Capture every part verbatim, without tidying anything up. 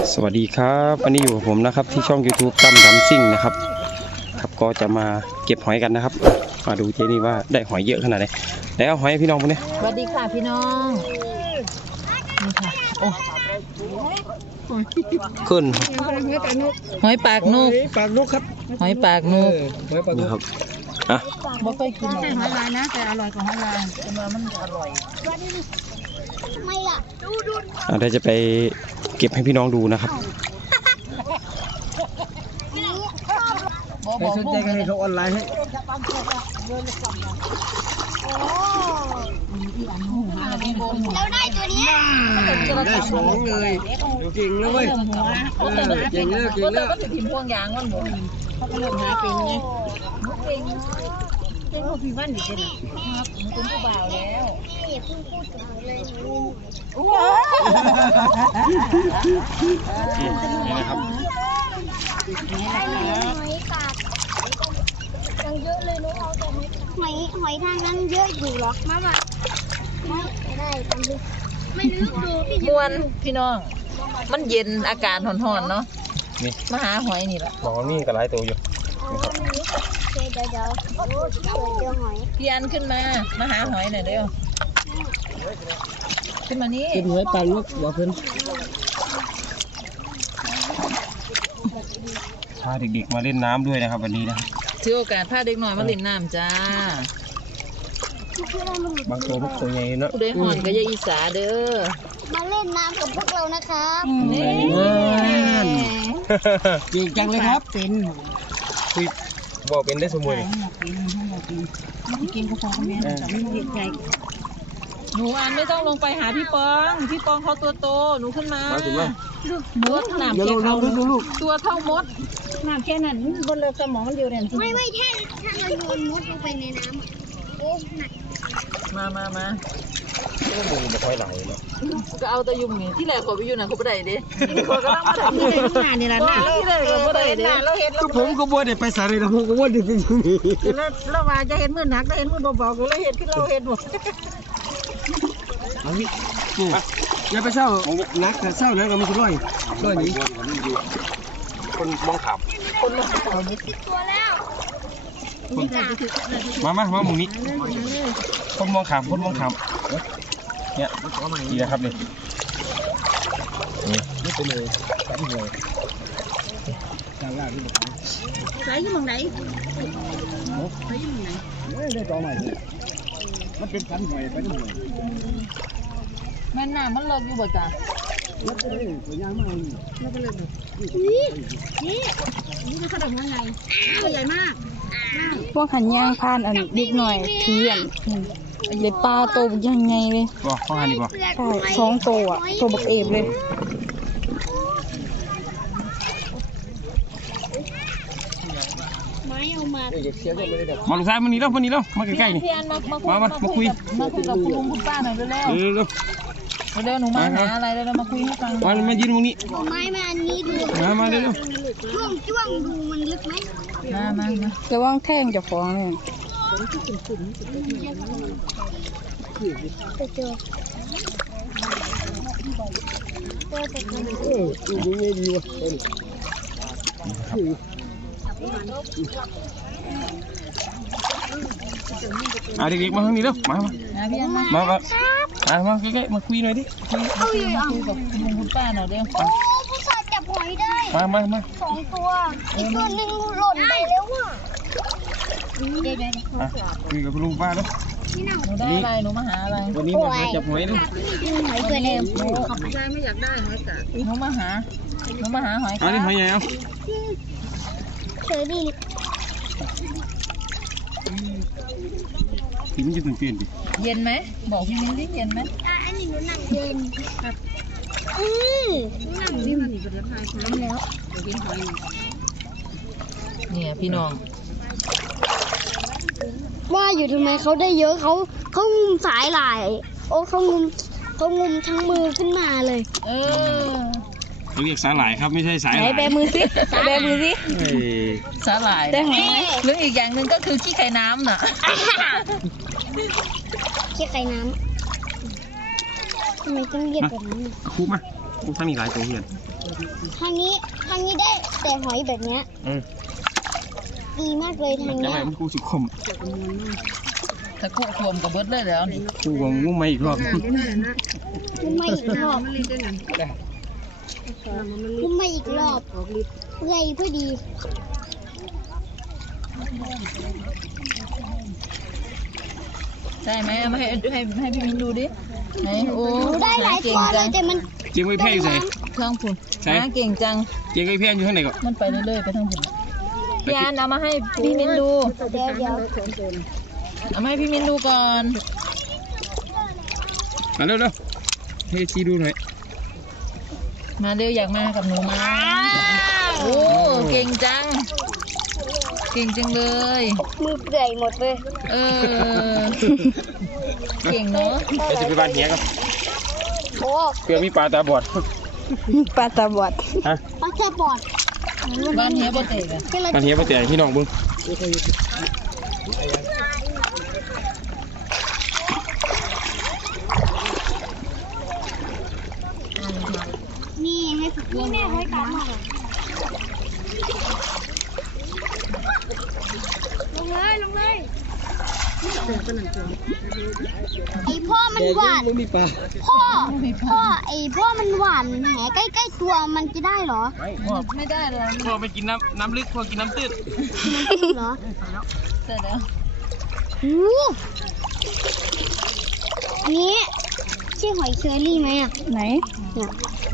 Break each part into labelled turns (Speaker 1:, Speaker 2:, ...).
Speaker 1: สวัสดีครับวันนี้อยู่กับผมนะครับที่ช่อง YouTube ตั้มดำซิ่งนะครับครับก็จะมาเก็บหอยกันนะครับมาดูเจนี่ว่าได้หอยเยอะขนาดไหนแล้วเอาหอยให้พี่น้องพวกนี้
Speaker 2: สวัสดีค่ะพี่น้องนี่ค่ะโอ้
Speaker 1: ขึ้น
Speaker 2: หอยปากนก
Speaker 3: ปากนกครับ
Speaker 2: หอยปากนก
Speaker 3: หอยปากน
Speaker 1: นี่
Speaker 3: ก
Speaker 1: ครับอ่ะ
Speaker 2: บ่ค่อยกินหอยลายนะแต่อร่อยกว่าหอยลายแต่ว่ามันอร่อย
Speaker 1: อ่ะเดี๋ยวจะไปเก็บให้พี่น้องดูนะครับ
Speaker 2: บ่
Speaker 3: ใคร
Speaker 2: บอก
Speaker 3: สน
Speaker 2: ลู
Speaker 3: ใจ
Speaker 2: ก
Speaker 3: ก็ให้เขาออนไลน์ให้
Speaker 4: เราได้ตัวนี้
Speaker 3: ได้สองเลยเก่งแล้วเว้ยเก่งแล้วเก่งแล้ว
Speaker 2: ก็จะพิมพ์พวงยางมันบ่เขาก็เริ่มหาเป็นไงเก่งเก่งกว่าพี่วันอีกเลยครับเป็นผู้บ่าวแล้ว
Speaker 4: อย่าเพิ่งพูดถึงเลย
Speaker 1: นี่นะครับ
Speaker 4: หอยปากยังเยอะเลยนุ๊กเอาแต่หอยหอยทางนั้นเยอะอยู่หรอกมามาไม่ได้ทำดูไม่ลึกดูพี่
Speaker 2: มวนพี่น้องมันเย็นอากาศร้อนๆเนาะ
Speaker 1: นี่
Speaker 2: มาหาหอยนี่แหละ
Speaker 1: บอกว่านี่ก็หลายตัวอยู่
Speaker 4: เดี๋ยวเดี๋ยวเดี๋ยวเจอหอย
Speaker 2: พี่อันขึ้นมา มาหาหอยหน่อยเร็วขึ้นมานี่
Speaker 3: เป็นหอยปากนกบอกเพิ่น
Speaker 1: พาเด็กๆมาเล่นน้ำด้วยนะครับวันนี้นะ
Speaker 2: ถือโอกาสพาเด็กหน่อยมาเล่นน้ำจ้า
Speaker 1: บางตัวพวกตัวใหญ่เนาะ
Speaker 2: ผู้ใดหอนก็อย่าอีสาเด้อ
Speaker 4: มาเล่นน้ำกับพวกเรานะครับ
Speaker 2: นี่
Speaker 3: เก่งจังเลยครับ
Speaker 2: เป็น
Speaker 1: คุยบอกเป็นได้สมุน
Speaker 2: กินกาแฟกันแม่จะไม่เด็กใจหนูอันไม่ต้องลงไปหาพี่ปองพี่ปองเขาตัวโตหนูขึ้นมา
Speaker 1: มาถึงว่า
Speaker 2: ตัวหนาม
Speaker 3: เดี๋ยว
Speaker 2: แค่
Speaker 3: เรา
Speaker 2: เขา
Speaker 3: ดูดูลูก
Speaker 2: ตัวเท่ามดหนามแค่นั้นบนเรือสมองมันอยู่เนี่ย
Speaker 4: ไม่ไม่แค่ถ้าเราโยนมดลงไปในน้ำอะโอ้หนัก
Speaker 2: มามามา
Speaker 1: ก็ดูไม่ค่อยไหลเนาะ
Speaker 2: ก็เอาแต่ยุ่งนี่ที่แรกขอไปอยู่น่ะเขาไม่ได้เด้เขาก็ต้องมาได้ที่ไหนทุกงานนี่แหละหน้าที่แรกเขาไม่ได้เด้เราเห็น
Speaker 3: ก็ผมก็บ่ได้ไปสาเลยนะผมก็บ่ได้ไปตรงนี้
Speaker 2: แล้วเราว่าจะเห็นมือหนักได้เห็นมือเบาๆก็เลยเห็นขึ้นเราเห็นหมด
Speaker 3: เอาพี่นี่อย่าไปเศร้านักแต่เศร้านะก็ไม่ใช่ร้อยร้อยนี้
Speaker 1: คนมองขับ
Speaker 2: คนมา
Speaker 4: ตัวแล้ว
Speaker 1: มามามาหมุงนี้คนมองขับคนมองขับเนี่ยดีนะครับนี่
Speaker 3: ไม่เป็นเลยตัดเลยจางล่างที่บอก
Speaker 2: ใส่ยี่มองไหน
Speaker 3: ไม่ได้ต่อใหม่มันเป็นสันหอยไปทั้งหมด
Speaker 2: แม่น้ำมันเลิกอยู่บ่จ้ะ
Speaker 3: แล้วก็เลยสวยงามมาก
Speaker 4: นี่นี่นี่เป็นขนมยังไงตัวใหญ่มาก
Speaker 5: พวกหันย่างพานอันเล็กหน่อยถืออันเด็ดปลาโตบักยังไงเลย
Speaker 1: บอกข้อหันดีบอก
Speaker 5: ใช่สองโตอ่ะโตบักเอฟเลย
Speaker 4: ไม้เอามา
Speaker 3: เด็กเสียก็ไม่ได้แบบ
Speaker 1: มาลูกชายมานี่แล้วมานี่แล้วมาใกล้ๆนี่
Speaker 2: พี่อันมามาคุย
Speaker 1: มามามาคุย
Speaker 2: มาคุยกับคุณลุงคุณป้าหน่อยเร็ว
Speaker 1: เร็วเร็ว
Speaker 2: เร็วเร็วหนูมาหาอะไรเร็วมาคุยให้ฟัง
Speaker 1: มามายืนตรงนี้
Speaker 4: ไม้มาอันนี้ดู
Speaker 1: มามาเร็วเร็ว
Speaker 4: จ้วงจ้วงดูมันลึกไหม
Speaker 2: มามามา
Speaker 5: ระวังแท่งจะฟ้องเนี่ย
Speaker 4: ไปเจอเจอแต่คน
Speaker 3: เออดูดีดีว่ะ
Speaker 1: อ่ะเด็กๆมาทางนี้แล้วมามา
Speaker 2: นะพี่อันมา
Speaker 1: มามามามาใกล้ๆมาคุยหน่อยดิคุย
Speaker 4: เอาอยู่อ่ะ
Speaker 2: คุยกับคุณลุงคุณป้าหน่อยเร็ว
Speaker 4: โอ้ผู้ชายจับหอยได้
Speaker 1: มามามา
Speaker 4: สองตัว อีกตัวหนึ่งหล่นไปแล้วอ่ะเดี๋ยวเดี๋ยว
Speaker 1: อ่ะคุยกับคุณลุงป้าแล้ว
Speaker 2: หนูได้อะไรหนูมาหาอะไร
Speaker 1: วันนี้มาหาจับหอยด้วย
Speaker 4: หอยตัวเดิม
Speaker 2: หนูยายไม่อยากได้หอยกาดหนูมาหาหนูมาหาหอย
Speaker 1: เอาดิหอยใหญ่เอา
Speaker 4: เชอรี่
Speaker 1: ถึงมันจะเป็นเปลี่ยนดิ
Speaker 2: เย็นไหมบอกพี่มิ้นดิเย็นไหม
Speaker 4: อ่ะอันนี้หนูหนังเย็นครับอือหนังนี่มันน้ำแล้ว
Speaker 2: เนี่ยพี่น้อง
Speaker 4: ว่าอยู่ทำไมเขาได้เยอะเขาเขางุมสายหลายโอ้เขางุมเขางุมทั้งมือขึ้นมาเลย
Speaker 2: เออ
Speaker 1: เขาเรียกสาหร่ายครับไม่ใช่สาย
Speaker 5: ไหน
Speaker 1: หลาย
Speaker 5: แบมือสิแบมือสิ
Speaker 1: เอ้ย
Speaker 2: สาหร่าย
Speaker 5: ได้หอยไหม
Speaker 2: หรืออีกอย่างหนึ่งก็คือขี้ไข่น้ำน่ะ
Speaker 4: เรียกไก่น้ำทำไมต้องเรียกแบบนั้น
Speaker 1: คุบมาคุบทั้งนี้หลายตัวเพื่อน
Speaker 4: ทางนี้ทางนี้ได้แต่หอยแบบเนี้ย
Speaker 1: อืม
Speaker 4: ดีมากเลยทาง
Speaker 1: จะ
Speaker 4: เนี้
Speaker 1: ให้
Speaker 4: ย
Speaker 1: มันกูสิคม
Speaker 2: ตะกุขวมกับเบิร์ดเลยแล้วนี่
Speaker 1: กูวงงูมาอีกรอบ
Speaker 4: ขึ้นมาอีกรอบขึ้นมาอีกรอบเพื่อพอดี
Speaker 2: ได้ไหมเอามาให้ให้ให้พี่มิ้นดูดิไหนโอ้
Speaker 4: หนูได้หลาย
Speaker 2: เก่
Speaker 4: ตั
Speaker 2: ง
Speaker 4: วเล
Speaker 2: จั
Speaker 4: ย
Speaker 2: ง
Speaker 4: แต่มัน
Speaker 1: เจียงไว้แพ้อยู่ไหน
Speaker 2: ข้างฝุ่น
Speaker 1: ใช่
Speaker 2: หาเก่งจัง
Speaker 1: เจียงไว้แพ้อยู่ข้างไหนก่อน
Speaker 2: มันไปเรื่อยๆไปทางฝุ่นพี่อันเอามาให้พี่มิ้นดู
Speaker 4: เดี๋ยวเดี๋ยว
Speaker 2: เอามาให้พี่มิ้นดูก่อน
Speaker 1: มาเร็วเร็วให้ชีดูหน่อย
Speaker 2: มาเร็วอยากมากับหนูมาโอ้เก่งจัง เก่งจังเลย
Speaker 4: มือเปื่อยหมดเลย
Speaker 2: เออ เก่งเนาะ
Speaker 1: เดี๋ยวจะไปบ้านเฮียกัน
Speaker 4: โอ้
Speaker 1: เพื่อมีปลาตาบอด
Speaker 5: ปลาตาบอด
Speaker 1: ฮะ
Speaker 4: ปลาแค่ปอด
Speaker 2: บ้านเฮียบ่เตะกัน
Speaker 4: ก็เลย
Speaker 1: บ้านเฮียไปแต่พี่น้องเบึง
Speaker 4: นี่ให้ฝึกนี่แม่ให้การมาลงเลยลงเลยไอพ่อมันหวาน
Speaker 3: ไม่มีปลา
Speaker 4: พ่อพ่อไอพ่อมันหวานแหใกล้ๆตัวมันจะได้เหรอ
Speaker 2: ไม่ได้เลย
Speaker 1: พ่อไปกินน้ำน้ำลึกพ่อกินน้ำตื้น
Speaker 4: เหรอ
Speaker 2: เสร็จแล้ว
Speaker 4: หูอันนี้ใช่หอยเชอรี่ไหมอ่ะ
Speaker 5: ไหน
Speaker 4: เนี่ย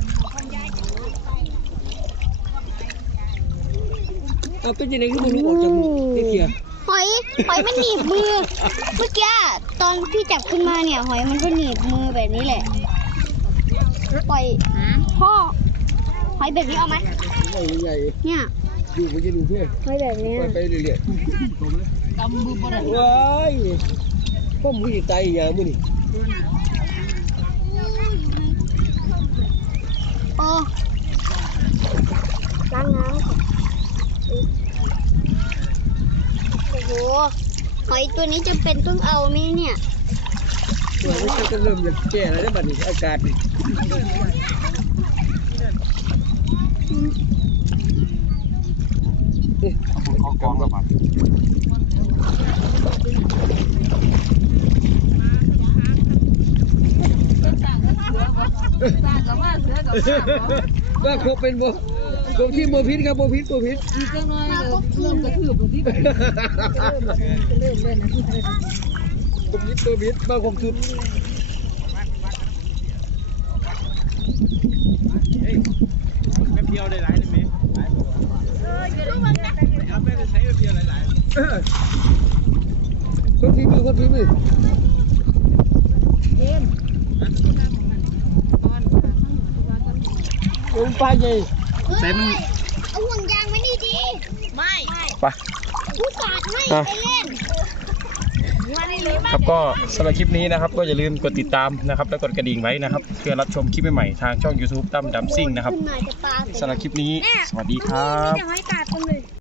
Speaker 3: เอาเป็นยังไงคือมันรู้ออกจากมือที่เกียร์
Speaker 4: หอยหอยมันหนีบมือ เมื่อกี้ตอนพี่จับขึ้นมาเนี่ย หอยมันก็หนีบมือแบบนี้แหละปล่อยพ่อหอยแบบนี้เอาไหม
Speaker 3: ใหญ่
Speaker 4: เนี่ย
Speaker 3: ๆดูไปจะดูเพื่อน
Speaker 4: หอยแบบนี้
Speaker 3: ไปไปเรื่อย
Speaker 2: กำมือบ่ได้
Speaker 3: ๆว้ายก็มือตายอย่างมือนี่
Speaker 4: โอ้ล้างน้ำก่อนโอ้โหหอยตัวนี้จะเป็นต้องเอาไหมเนี่ย
Speaker 3: ตัวนี้ก็เริ่มจะแก่แล้วได้บัดนี้อากาศนี่
Speaker 1: ของกองแล้วมา
Speaker 2: ต่างกับมาเสือกับมา
Speaker 3: ว่าครบเป็นบ่ครบที่โมพิษครับโมพิษโมพิษ
Speaker 2: อีกจังน้อยเริ่มกระทืบตรงที่
Speaker 3: โมพิษโมพิษมาครบชุด
Speaker 1: แป๊บเดียวได้หลายเลยไหมเอาไปใช้แป๊บเดียวหลาย
Speaker 3: คนที่มือคนที่มือ ลงปลาใหญ่
Speaker 1: ๆใส่มัน
Speaker 4: เอาห่วงยางไว้นี่ดีไม่
Speaker 1: ไป
Speaker 4: ผู้ปาดให้
Speaker 1: อ่ะ
Speaker 4: ไปเล่น
Speaker 1: ครับก็สำหรับคลิปนี้นะครับก็อย่าลืมกดติดตามนะครับและกดกระดิ่งไว้นะครับเพื่อรับชมคลิปใหม่ๆทางช่อง YouTube ตั้มดำซิ่งนะครับ
Speaker 4: ขึ้นมาจะปลา
Speaker 1: สำหรับคลิปนี้สวัสดีครับ
Speaker 4: จะให้กาดกันเลย